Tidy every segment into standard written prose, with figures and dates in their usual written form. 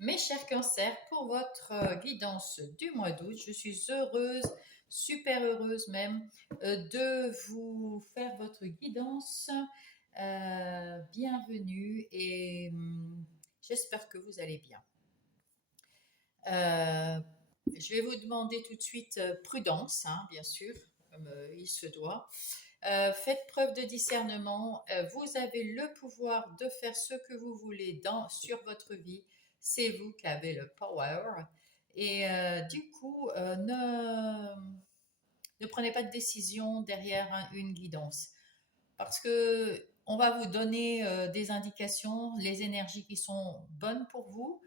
Mes chers cancers, pour votre guidance du mois d'août, je suis heureuse, super heureuse même, de vous faire votre guidance. Bienvenue et j'espère que vous allez bien. Euh, je vais vous demander tout de suite prudence, hein, bien sûr, comme il se doit. Faites preuve de discernement. Vous avez le pouvoir de faire ce que vous voulez sur votre vie. C'est vous qui avez le power. Et du coup, ne prenez pas de décision derrière une guidance. Parce que on va vous donner des indications, les énergies qui sont bonnes pour vous,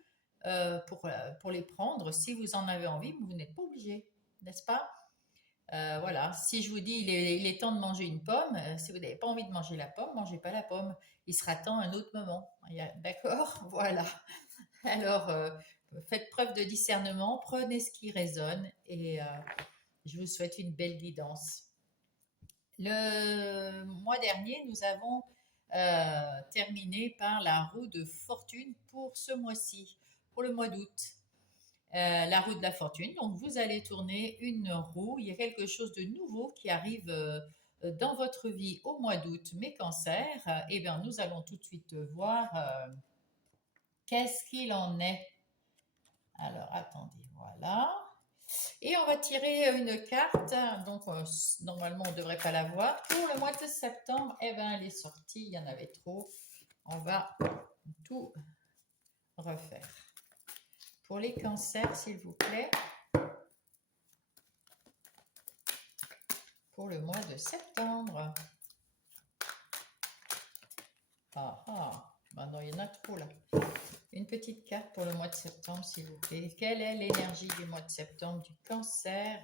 pour les prendre. Si vous en avez envie, vous n'êtes pas obligé, n'est-ce pas? Voilà, si je vous dis il est temps de manger une pomme, si vous n'avez pas envie de manger la pomme, mangez pas la pomme. Il sera temps à un autre moment. D'accord? Voilà. Alors, faites preuve de discernement, prenez ce qui résonne et je vous souhaite une belle guidance. Le mois dernier, nous avons terminé par la roue de fortune pour ce mois-ci, pour le mois d'août. La roue de la fortune. Donc, vous allez tourner une roue. Il y a quelque chose de nouveau qui arrive dans votre vie au mois d'août. Mes cancers, eh bien, nous allons tout de suite voir qu'est-ce qu'il en est. Alors, attendez, voilà. Et on va tirer une carte. Donc, normalement, on ne devrait pas la voir. Pour le mois de septembre, eh bien, elle est sortie. Il y en avait trop. On va tout refaire. Pour les cancers, s'il vous plaît. Pour le mois de septembre. Ah ah, maintenant il y en a trop là. Une petite carte pour le mois de septembre, s'il vous plaît. Quelle est l'énergie du mois de septembre du cancer?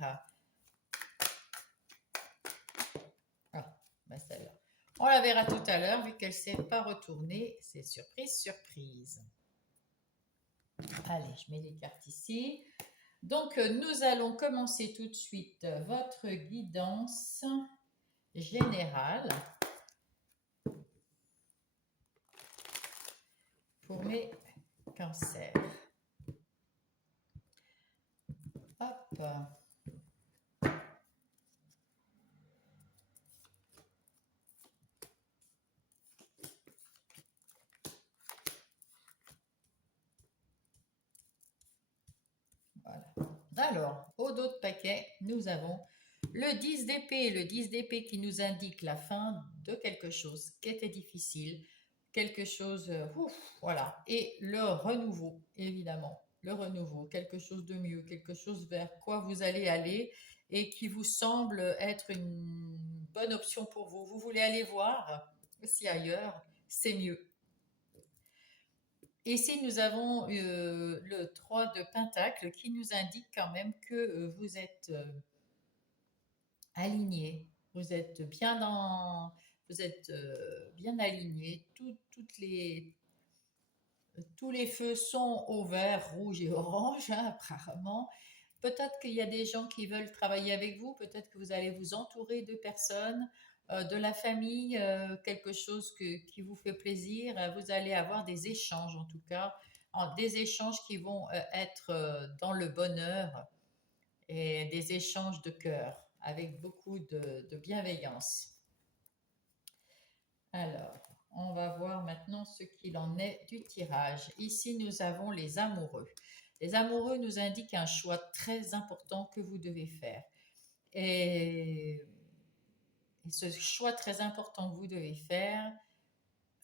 Ah, ben celle-là. On la verra tout à l'heure, vu qu'elle ne s'est pas retournée. C'est surprise, surprise. Allez, je mets les cartes ici. Donc, nous allons commencer tout de suite votre guidance générale pour mes cancers. Hop. Voilà. Alors, au dos de paquet, nous avons le 10 d'épée. Le 10 d'épée qui nous indique la fin de quelque chose qui était difficile, quelque chose, voilà. Et le renouveau, évidemment. Le renouveau, quelque chose de mieux, quelque chose vers quoi vous allez aller et qui vous semble être une bonne option pour vous. Vous voulez aller voir aussi ailleurs, c'est mieux. Ici, nous avons le 3 de Pentacle qui nous indique quand même que vous êtes aligné, vous êtes bien aligné. Tous les feux sont au vert, rouge et orange, hein, apparemment. Peut-être qu'il y a des gens qui veulent travailler avec vous, peut-être que vous allez vous entourer de personnes, de la famille, quelque chose qui vous fait plaisir. Vous allez avoir des échanges en tout cas, des échanges qui vont être dans le bonheur et des échanges de cœur avec beaucoup de bienveillance. Alors, on va voir maintenant ce qu'il en est du tirage. Ici, nous avons les amoureux. Les amoureux nous indiquent un choix très important que vous devez faire. Et, et ce choix très important que vous devez faire,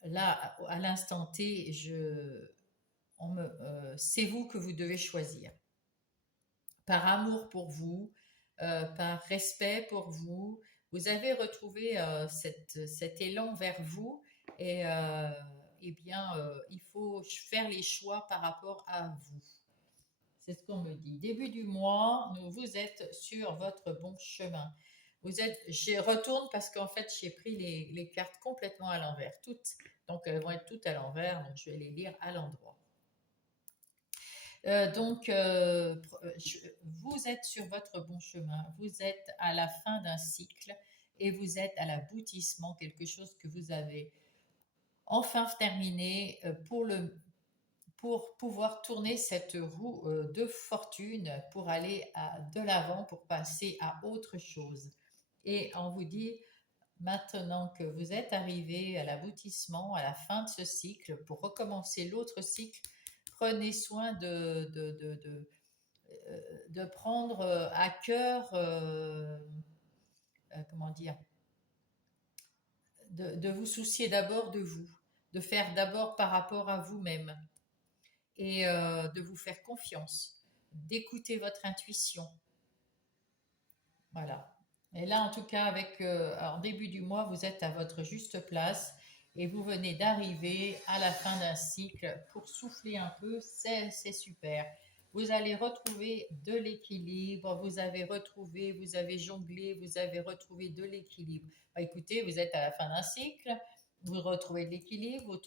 là, à l'instant T, c'est vous que vous devez choisir. Par amour pour vous, par respect pour vous, vous avez retrouvé cet élan vers vous et eh bien, il faut faire les choix par rapport à vous. C'est ce qu'on me dit. Début du mois, vous êtes sur votre bon chemin. Je retourne parce qu'en fait, j'ai pris les cartes complètement à l'envers, toutes. Donc, elles vont être toutes à l'envers, donc je vais les lire à l'endroit. Donc, vous êtes sur votre bon chemin, vous êtes à la fin d'un cycle et vous êtes à l'aboutissement, quelque chose que vous avez enfin terminé pour pouvoir tourner cette roue de fortune, pour aller de l'avant, pour passer à autre chose. Et on vous dit, maintenant que vous êtes arrivé à l'aboutissement, à la fin de ce cycle, pour recommencer l'autre cycle, prenez soin de prendre à cœur, comment dire, de vous soucier d'abord de vous, de faire d'abord par rapport à vous-même et de vous faire confiance, d'écouter votre intuition. Voilà. Et là, en tout cas, en début du mois, vous êtes à votre juste place et vous venez d'arriver à la fin d'un cycle pour souffler un peu. C'est super. Vous allez retrouver de l'équilibre. Vous avez jonglé, vous avez retrouvé de l'équilibre. Bah, écoutez, vous êtes à la fin d'un cycle. Vous retrouvez de l'équilibre,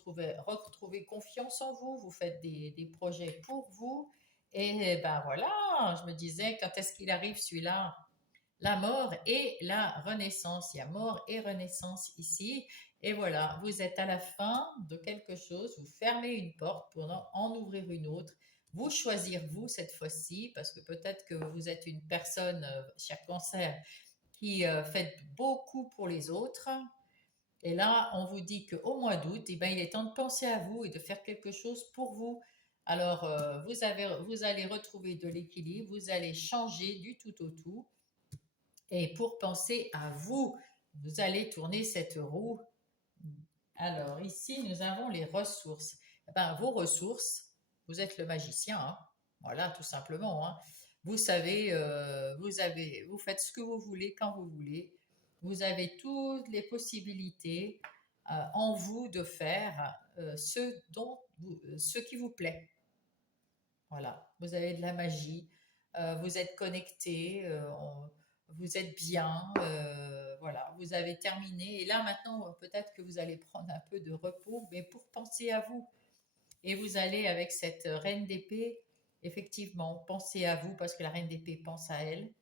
retrouvez confiance en vous, vous faites des projets pour vous. Et ben voilà, je me disais, quand est-ce qu'il arrive celui-là? La mort et la renaissance. Il y a mort et renaissance ici. Et voilà, vous êtes à la fin de quelque chose, vous fermez une porte pour en ouvrir une autre. Vous choisir vous cette fois-ci, parce que peut-être que vous êtes une personne, cher cancer, qui fait beaucoup pour les autres. Et là, on vous dit qu'au mois d'août, eh ben, il est temps de penser à vous et de faire quelque chose pour vous. Alors, vous allez retrouver de l'équilibre, vous allez changer du tout au tout. Et pour penser à vous, vous allez tourner cette roue. Alors ici, nous avons les ressources. Eh ben, vos ressources, vous êtes le magicien, hein. Voilà, tout simplement, hein. Vous savez, vous faites ce que vous voulez quand vous voulez. Vous avez toutes les possibilités en vous de faire ce qui vous plaît. Voilà, vous avez de la magie, vous êtes connecté, vous êtes bien, voilà, vous avez terminé. Et là maintenant, peut-être que vous allez prendre un peu de repos, mais pour penser à vous. Et vous allez avec cette reine d'épée, effectivement, penser à vous parce que la reine d'épée pense à elle.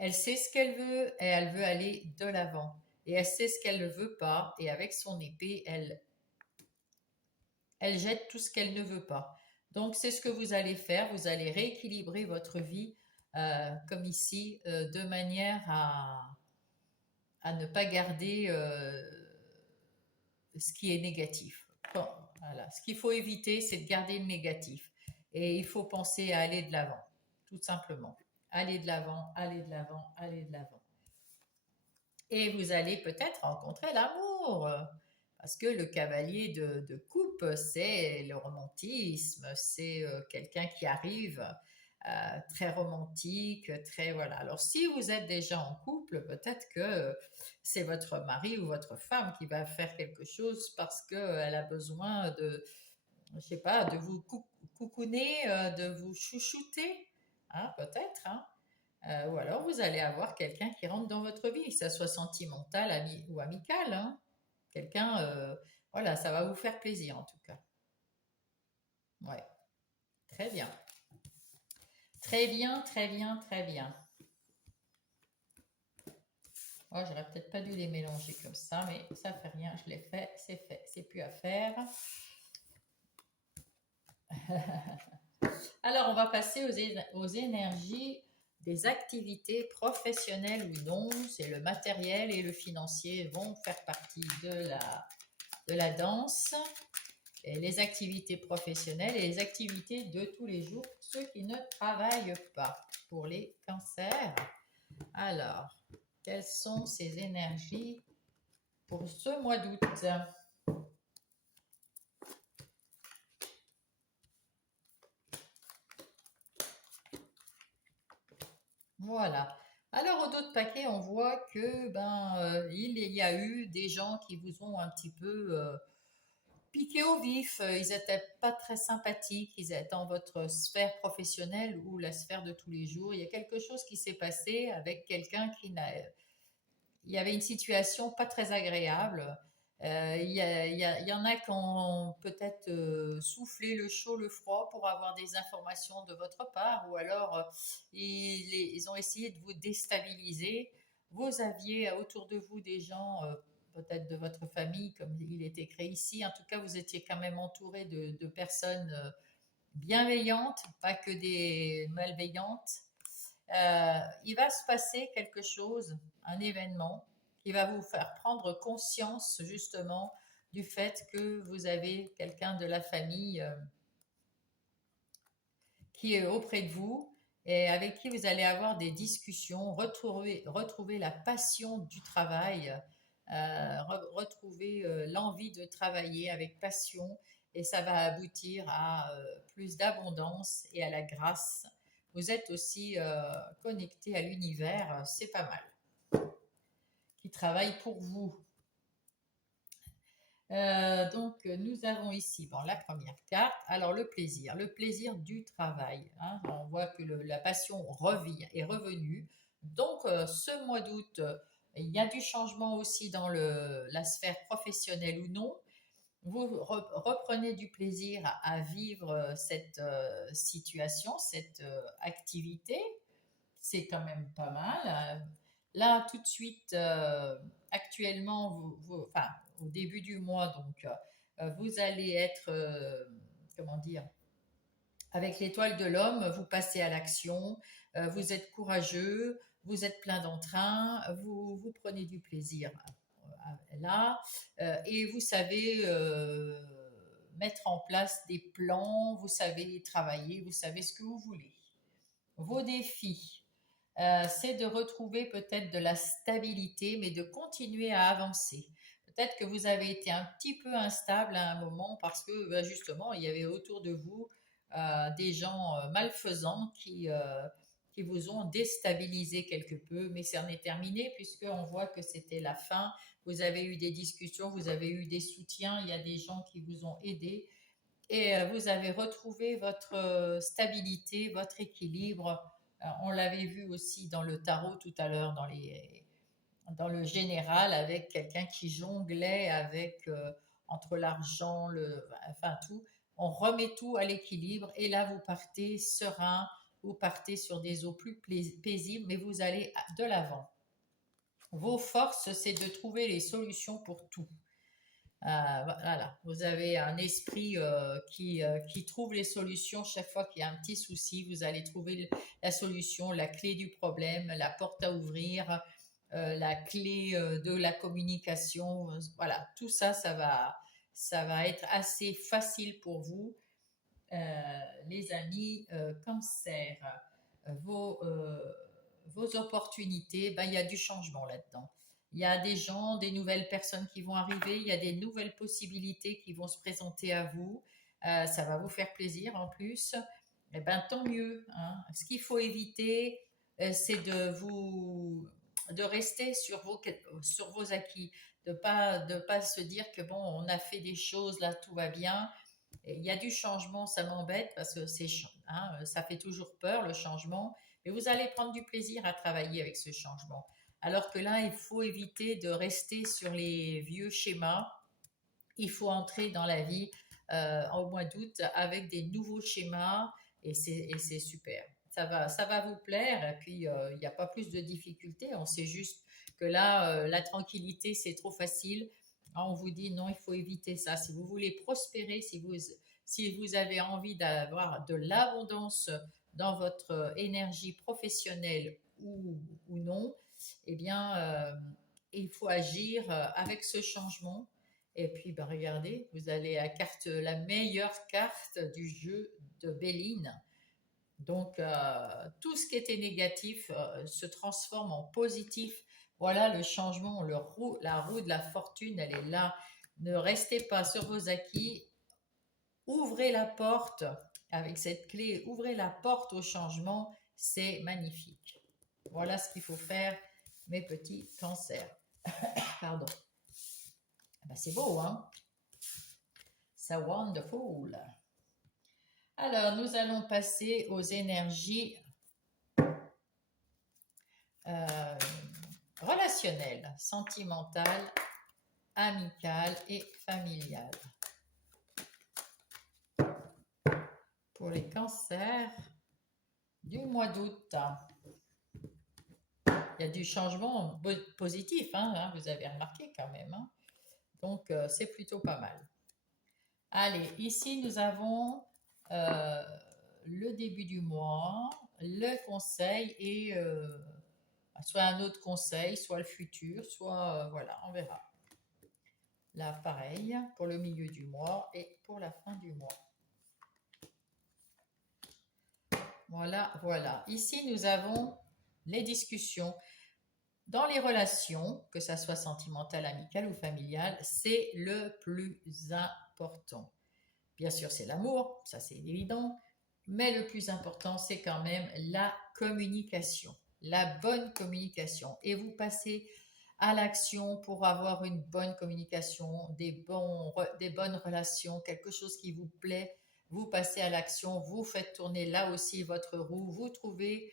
Elle sait ce qu'elle veut et elle veut aller de l'avant. Et elle sait ce qu'elle ne veut pas et avec son épée, elle jette tout ce qu'elle ne veut pas. Donc c'est ce que vous allez faire, vous allez rééquilibrer votre vie comme ici, de manière à ne pas garder ce qui est négatif. Bon, voilà. Ce qu'il faut éviter, c'est de garder le négatif. Et il faut penser à aller de l'avant, tout simplement. Aller de l'avant, aller de l'avant, aller de l'avant. Et vous allez peut-être rencontrer l'amour. Parce que le cavalier de coupe, c'est le romantisme, c'est quelqu'un qui arrive très romantique, très voilà. Alors si vous êtes déjà en couple, peut-être que c'est votre mari ou votre femme qui va faire quelque chose parce qu'elle a besoin je sais pas, de vous coucouner, de vous chouchouter, hein, peut-être, hein. Ou alors vous allez avoir quelqu'un qui rentre dans votre vie, que ça soit sentimental, ami ou amical, hein. Quelqu'un, voilà, ça va vous faire plaisir en tout cas. Ouais, très bien. Très bien, très bien, très bien. Oh, j'aurais peut-être pas dû les mélanger comme ça, mais ça fait rien, je l'ai fait, c'est plus à faire. Alors, on va passer aux énergies des activités professionnelles ou non. C'est le matériel et le financier vont faire partie de la danse. Et les activités professionnelles et les activités de tous les jours, ceux qui ne travaillent pas pour les cancers. Alors, quelles sont ces énergies pour ce mois d'août? Voilà. Alors, au dos de paquet, on voit que il y a eu des gens qui vous ont un petit peu piqué au vif. Ils n'étaient pas très sympathiques. Ils étaient dans votre sphère professionnelle ou la sphère de tous les jours. Il y a quelque chose qui s'est passé avec quelqu'un il y avait une situation pas très agréable. Il y en a qui ont peut-être soufflé le chaud, le froid pour avoir des informations de votre part, ou alors ils ont essayé de vous déstabiliser. Vous aviez autour de vous des gens peut-être de votre famille, comme il est écrit ici. En tout cas, vous étiez quand même entouré de personnes bienveillantes, pas que des malveillantes. Il va se passer quelque chose, un événement qui va vous faire prendre conscience justement du fait que vous avez quelqu'un de la famille qui est auprès de vous et avec qui vous allez avoir des discussions, retrouver la passion du travail, retrouver l'envie de travailler avec passion et ça va aboutir à plus d'abondance et à la grâce. Vous êtes aussi connecté à l'univers, c'est pas mal, qui travaille pour vous. Donc, nous avons ici, bon, la première carte, alors le plaisir du travail, hein. On voit que la passion revient, est revenue. Donc, ce mois d'août, il y a du changement aussi dans la sphère professionnelle ou non. Vous reprenez du plaisir à vivre cette situation, cette activité. C'est quand même pas mal. Là, tout de suite, actuellement, enfin, au début du mois, donc, vous allez être, comment dire, avec l'étoile de l'homme, vous passez à l'action, vous êtes courageux, vous êtes plein d'entrain, vous prenez du plaisir là, et vous savez mettre en place des plans, vous savez travailler, vous savez ce que vous voulez. Vos défis, c'est de retrouver peut-être de la stabilité, mais de continuer à avancer. Peut-être que vous avez été un petit peu instable à un moment parce que justement, il y avait autour de vous des gens malfaisants qui vous ont déstabilisé quelque peu, mais ça en est terminé puisqu'on voit que c'était la fin. Vous avez eu des discussions, vous avez eu des soutiens, il y a des gens qui vous ont aidé et vous avez retrouvé votre stabilité, votre équilibre. On l'avait vu aussi dans le tarot tout à l'heure, dans le général, avec quelqu'un qui jonglait avec entre l'argent, enfin tout. On remet tout à l'équilibre et là vous partez serein, vous partez sur des eaux plus paisibles, mais vous allez de l'avant. Vos forces, c'est de trouver les solutions pour tout. Voilà, vous avez un esprit qui trouve les solutions chaque fois qu'il y a un petit souci. Vous allez trouver la solution, la clé du problème, la porte à ouvrir, la clé de la communication. Voilà, tout ça, ça va être assez facile pour vous, les amis cancer. Vos, euh, vos opportunités, ben, il y a du changement là-dedans. Il y a des gens, des nouvelles personnes qui vont arriver, il y a des nouvelles possibilités qui vont se présenter à vous. Ça va vous faire plaisir en plus. Eh ben, tant mieux, hein. Ce qu'il faut éviter, c'est de rester sur vos acquis, de pas se dire que bon, on a fait des choses, là tout va bien. Et il y a du changement, ça m'embête parce que ça fait toujours peur le changement, mais vous allez prendre du plaisir à travailler avec ce changement. Alors que là, il faut éviter de rester sur les vieux schémas. Il faut entrer dans la vie au mois d'août avec des nouveaux schémas et c'est super. Ça va vous plaire et puis il n'y a pas plus de difficultés. On sait juste que là, la tranquillité, c'est trop facile. On vous dit non, il faut éviter ça. Si vous voulez prospérer, si vous avez envie d'avoir de l'abondance dans votre énergie professionnelle ou non, eh bien, il faut agir avec ce changement et puis, bah, regardez, vous allez à la meilleure carte du jeu de Béline. Donc, tout ce qui était négatif se transforme en positif. Voilà le changement, la roue de la fortune, elle est là. Ne restez pas sur vos acquis. Ouvrez la porte avec cette clé. Ouvrez la porte au changement. C'est magnifique. Voilà ce qu'il faut faire, mes petits cancers. Pardon. Ben, c'est beau, hein? So wonderful. Alors, nous allons passer aux énergies euh, relationnelles, sentimentales, amicales et familiales. Pour les cancers du mois d'août. il y a du changement positif, vous avez remarqué quand même, hein. Donc, c'est plutôt pas mal. Allez, ici, nous avons euh, le début du mois, le conseil et soit un autre conseil, soit le futur, soit voilà, on verra. Là, pareil, pour le milieu du mois et pour la fin du mois. Voilà, voilà. Ici, nous avons les discussions. Dans les relations, que ça soit sentimentale, amicale ou familiale, c'est le plus important. Bien sûr, c'est l'amour, ça c'est évident, mais le plus important, c'est quand même la communication, la bonne communication. Et vous passez à l'action pour avoir une bonne communication, des bonnes relations, quelque chose qui vous plaît. Vous passez à l'action, vous faites tourner là aussi votre roue, vous trouvez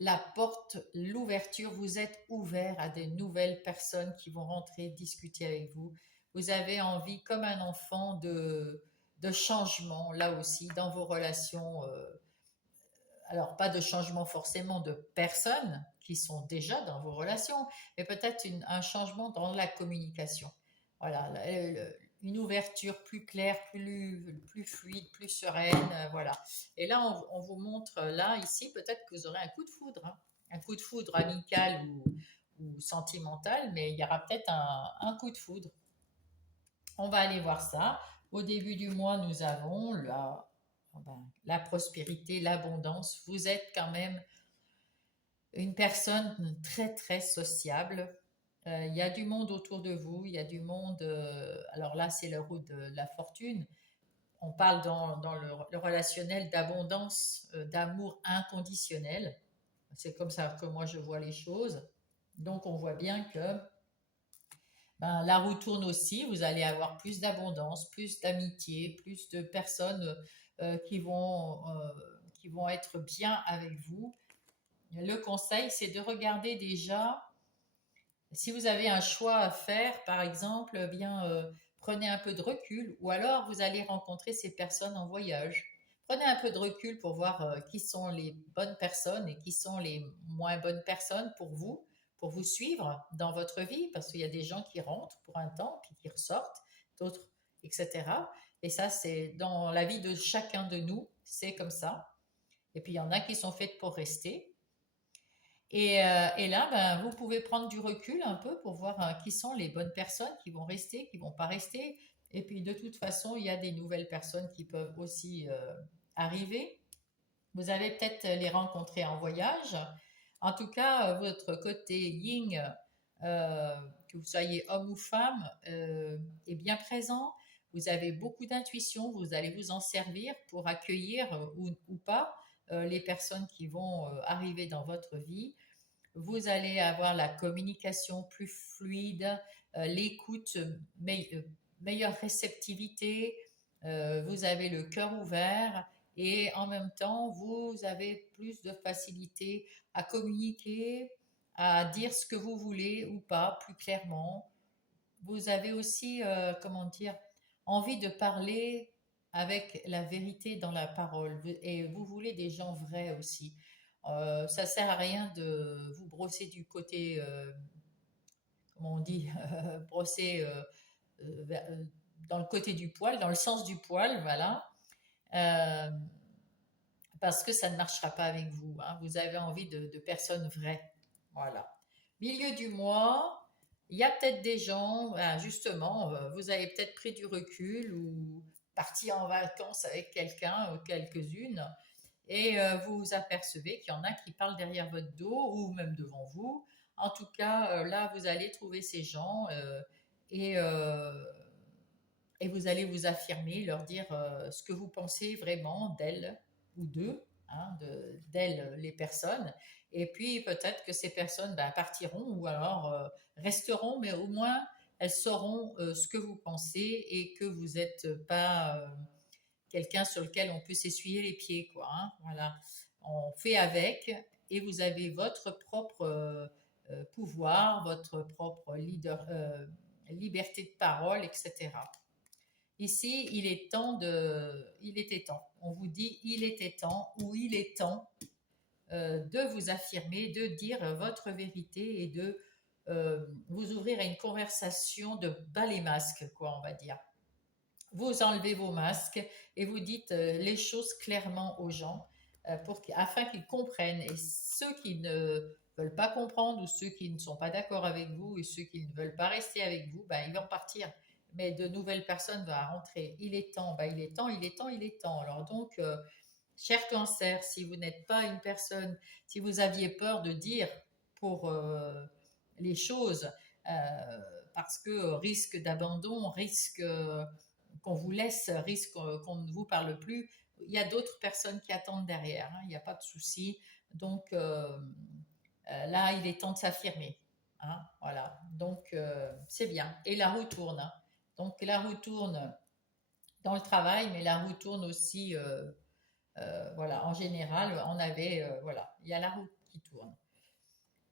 la porte, l'ouverture, vous êtes ouvert à des nouvelles personnes qui vont rentrer discuter avec vous. Vous avez envie, comme un enfant, de changement, là aussi, dans vos relations. Alors, pas de changement forcément de personnes qui sont déjà dans vos relations, mais peut-être un changement dans la communication. Voilà, une ouverture plus claire, plus fluide, plus sereine, voilà. Et là, on vous montre, là, ici, peut-être que vous aurez un coup de foudre, hein. Un coup de foudre amical ou sentimental, mais il y aura peut-être un coup de foudre. On va aller voir ça. Au début du mois, nous avons la prospérité, l'abondance. Vous êtes quand même une personne très, très sociable. Il y a du monde autour de vous, il y a du monde. Alors là, c'est le roue de la fortune. On parle dans le relationnel d'abondance, d'amour inconditionnel. C'est comme ça que moi je vois les choses. Donc on voit bien que la roue tourne aussi. Vous allez avoir plus d'abondance, plus d'amitié, plus de personnes qui vont être bien avec vous. Le conseil, c'est de regarder déjà, si vous avez un choix à faire, par exemple, prenez un peu de recul, ou alors vous allez rencontrer ces personnes en voyage. Prenez un peu de recul pour voir qui sont les bonnes personnes et qui sont les moins bonnes personnes pour vous suivre dans votre vie, parce qu'il y a des gens qui rentrent pour un temps, puis qui ressortent, d'autres, etc. Et ça, c'est dans la vie de chacun de nous, c'est comme ça. Et puis il y en a qui sont faites pour rester. Et là, vous pouvez prendre du recul un peu pour voir qui sont les bonnes personnes qui vont rester, qui vont pas rester. Et puis de toute façon, il y a des nouvelles personnes qui peuvent aussi arriver. Vous allez peut-être les rencontrer en voyage. En tout cas, votre côté yin, que vous soyez homme ou femme, est bien présent. Vous avez beaucoup d'intuition, vous allez vous en servir pour accueillir ou pas les personnes qui vont arriver dans votre vie. Vous allez avoir la communication plus fluide, l'écoute, meilleure réceptivité, vous avez le cœur ouvert et en même temps, vous avez plus de facilité à communiquer, à dire ce que vous voulez ou pas plus clairement. Vous avez aussi, comment dire, envie de parler avec la vérité dans la parole et vous voulez des gens vrais aussi. Ça sert à rien de vous brosser du côté, comment on dit, brosser dans le côté du poil, dans le sens du poil, voilà. Euh, Parce que ça ne marchera pas avec vous, hein. Vous avez envie de personnes vraies. Voilà. Milieu du mois, il y a peut-être des gens, justement, vous avez peut-être pris du recul ou parti en vacances avec quelqu'un ou quelques-unes, et vous vous apercevez qu'il y en a qui parlent derrière votre dos ou même devant vous. En tout cas, là, vous allez trouver ces gens et, euh, et vous allez vous affirmer, leur dire ce que vous pensez vraiment d'elles ou d'eux, d'elles les personnes. Et puis peut-être que ces personnes partiront ou alors resteront, mais au moins elles sauront ce que vous pensez et que vous n'êtes pas quelqu'un sur lequel on peut s'essuyer les pieds, quoi, hein. Voilà, on fait avec et vous avez votre propre pouvoir, votre propre liberté de parole, etc. Ici, il était temps. On vous dit, il était temps ou il est temps de vous affirmer, de dire votre vérité et de vous ouvrir à une conversation de bas les masques, quoi, on va dire. Vous enlevez vos masques et vous dites les choses clairement aux gens afin qu'ils comprennent. Et ceux qui ne veulent pas comprendre ou ceux qui ne sont pas d'accord avec vous et ceux qui ne veulent pas rester avec vous, ben, ils vont partir. Mais de nouvelles personnes vont rentrer. Il est temps, ben, il est temps, il est temps, il est temps. Alors donc, cher cancer, si vous n'êtes pas une personne, si vous aviez peur de dire pour les choses, parce que risque d'abandon, risque qu'on vous laisse, risque qu'on ne vous parle plus, il y a d'autres personnes qui attendent derrière, hein, il n'y a pas de souci. Donc là, il est temps de s'affirmer. Hein, voilà, donc c'est bien. Et la roue tourne. Hein. Donc la roue tourne dans le travail, mais la roue tourne aussi, voilà, en général, on avait, voilà, il y a la roue qui tourne.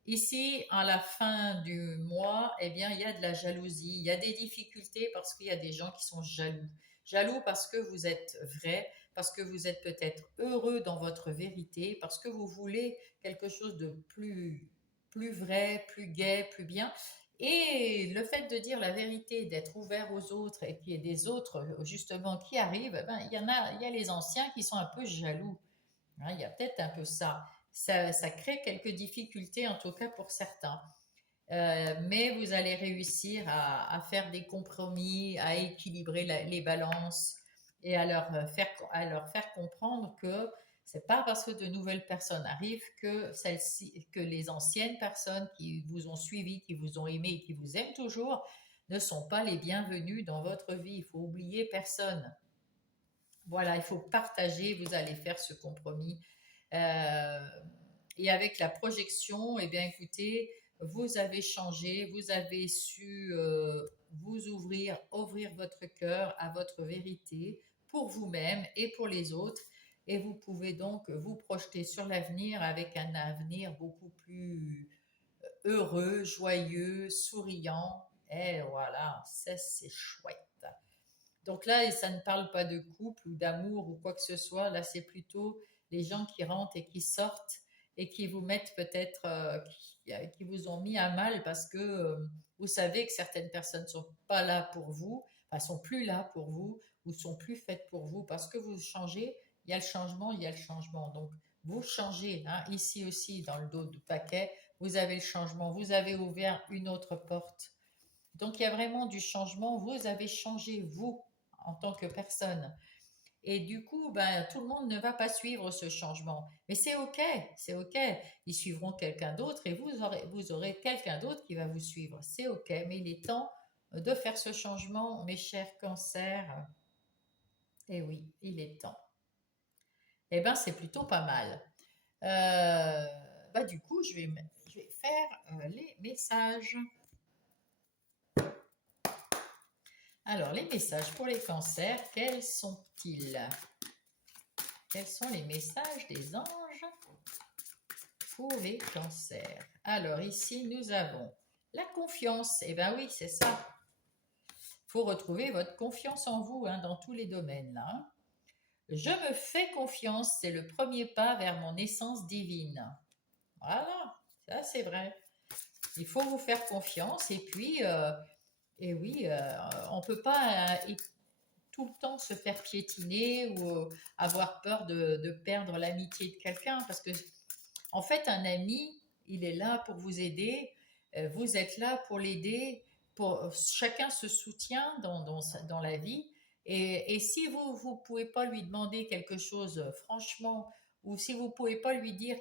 Ici, à la fin du mois, eh bien, il y a de la jalousie, il y a des difficultés parce qu'il y a des gens qui sont jaloux. Jaloux parce que vous êtes vrai, parce que vous êtes peut-être heureux dans votre vérité, parce que vous voulez quelque chose de plus vrai, plus gai, plus bien. Et le fait de dire la vérité, d'être ouvert aux autres et qu'il y ait des autres justement qui arrivent, ben, il y a les anciens qui sont un peu jaloux. Hein, il y a peut-être un peu ça. Ça crée quelques difficultés, en tout cas pour certains. Mais vous allez réussir à faire des compromis, à équilibrer les balances et à leur faire comprendre que c'est pas parce que de nouvelles personnes arrivent que que les anciennes personnes qui vous ont suivi, qui vous ont aimé et qui vous aiment toujours ne sont pas les bienvenus dans votre vie. Il faut oublier personne. Voilà, il faut partager, vous allez faire ce compromis. Euh, et avec la projection, eh bien écoutez, vous avez changé, vous avez su vous ouvrir votre cœur à votre vérité pour vous-même et pour les autres. Et vous pouvez donc vous projeter sur l'avenir avec un avenir beaucoup plus heureux, joyeux, souriant. Et voilà, ça c'est chouette. Donc là, ça ne parle pas de couple ou d'amour ou quoi que ce soit. Là, c'est plutôt les gens qui rentrent et qui sortent et qui vous mettent peut-être, qui vous ont mis à mal parce que vous savez que certaines personnes ne sont pas là pour vous, enfin, sont plus là pour vous ou sont plus faites pour vous parce que vous changez. Il y a le changement, il y a le changement. Donc, vous changez. Hein, ici aussi, dans le dos du paquet, vous avez le changement. Vous avez ouvert une autre porte. Donc, il y a vraiment du changement. Vous avez changé, vous, en tant que personne. Et du coup, ben, tout le monde ne va pas suivre ce changement. Mais c'est OK, c'est OK. Ils suivront quelqu'un d'autre et vous aurez quelqu'un d'autre qui va vous suivre. C'est OK, mais il est temps de faire ce changement, mes chers cancers. Et oui, il est temps. Eh bien, c'est plutôt pas mal. Bah, du coup, je vais faire les messages. Alors, les messages pour les cancers, quels sont-ils? Quels sont les messages des anges pour les cancers? Alors, ici, nous avons la confiance. Eh bien oui, c'est ça. Il faut retrouver votre confiance en vous hein, dans tous les domaines. Là, hein. Je me fais confiance, c'est le premier pas vers mon essence divine. Voilà, ça c'est vrai. Il faut vous faire confiance et puis, et oui, on ne peut pas tout le temps se faire piétiner ou avoir peur de perdre l'amitié de quelqu'un parce que en fait un ami il est là pour vous aider, vous êtes là pour l'aider, pour chacun se soutient dans la vie et si vous pouvez pas lui demander quelque chose franchement ou si vous pouvez pas lui dire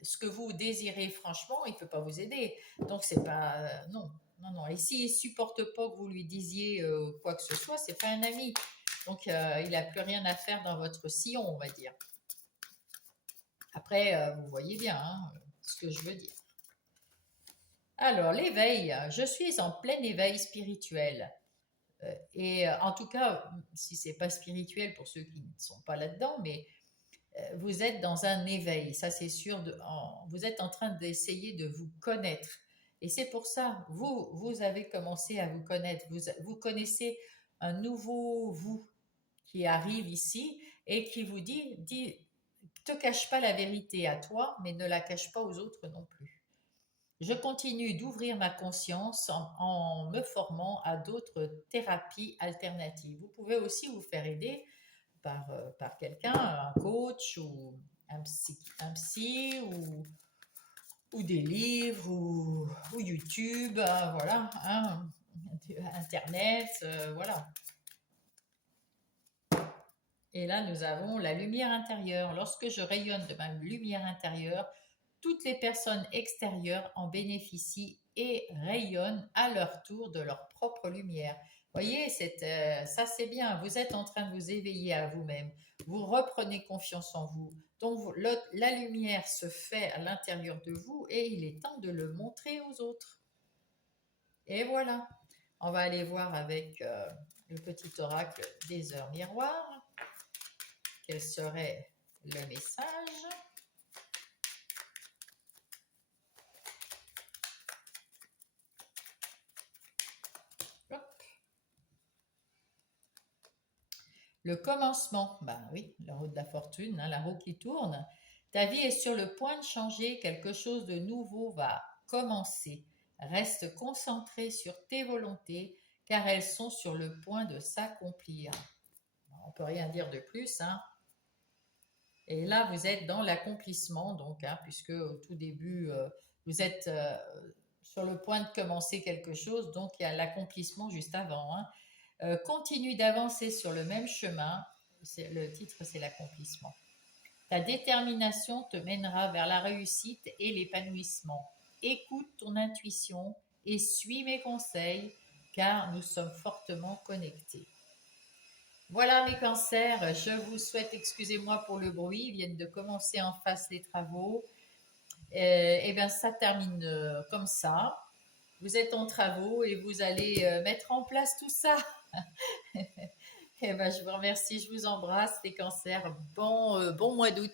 ce que vous désirez franchement, il peut pas vous aider. Donc c'est pas non, non, non. Et s'il supporte pas que vous lui disiez quoi que ce soit, c'est pas un ami. Donc il n'a plus rien à faire dans votre sillon, on va dire. Après, vous voyez bien hein, ce que je veux dire. Alors l'éveil, je suis en plein éveil spirituel. Et en tout cas, si c'est pas spirituel pour ceux qui ne sont pas là-dedans, mais vous êtes dans un éveil, ça c'est sûr. Vous êtes en train d'essayer de vous connaître. Et c'est pour ça, vous avez commencé à vous connaître. Vous connaissez un nouveau vous qui arrive ici et qui vous dit te cache pas la vérité à toi, mais ne la cache pas aux autres non plus. Je continue d'ouvrir ma conscience en me formant à d'autres thérapies alternatives. Vous pouvez aussi vous faire aider par quelqu'un, un coach ou un psy ou des livres ou YouTube, voilà, hein, Internet, voilà. Et là, nous avons la lumière intérieure. Lorsque je rayonne de ma lumière intérieure, toutes les personnes extérieures en bénéficient et rayonnent à leur tour de leur propre lumière. Voyez, ça c'est bien. Vous êtes en train de vous éveiller à vous-même. Vous reprenez confiance en vous. Donc la lumière se fait à l'intérieur de vous et il est temps de le montrer aux autres. Et voilà. On va aller voir avec le petit oracle des heures miroirs. Quel serait le message? Hop. Le commencement, ben oui, la roue de la fortune, hein, la roue qui tourne. Ta vie est sur le point de changer, quelque chose de nouveau va commencer. Reste concentré sur tes volontés, car elles sont sur le point de s'accomplir. On ne peut rien dire de plus, hein. Et là, vous êtes dans l'accomplissement, donc, hein, puisque au tout début, vous êtes sur le point de commencer quelque chose, donc il y a l'accomplissement juste avant, hein. Continue d'avancer sur le même chemin. Le titre, c'est l'accomplissement. Ta détermination te mènera vers la réussite et l'épanouissement. Écoute ton intuition et suis mes conseils, car nous sommes fortement connectés. Voilà mes cancers, je vous souhaite, excusez-moi pour le bruit, ils viennent de commencer en face les travaux. Et bien ça termine comme ça. Vous êtes en travaux et vous allez mettre en place tout ça. Eh ben, je vous remercie, je vous embrasse les cancers. Bon mois d'août.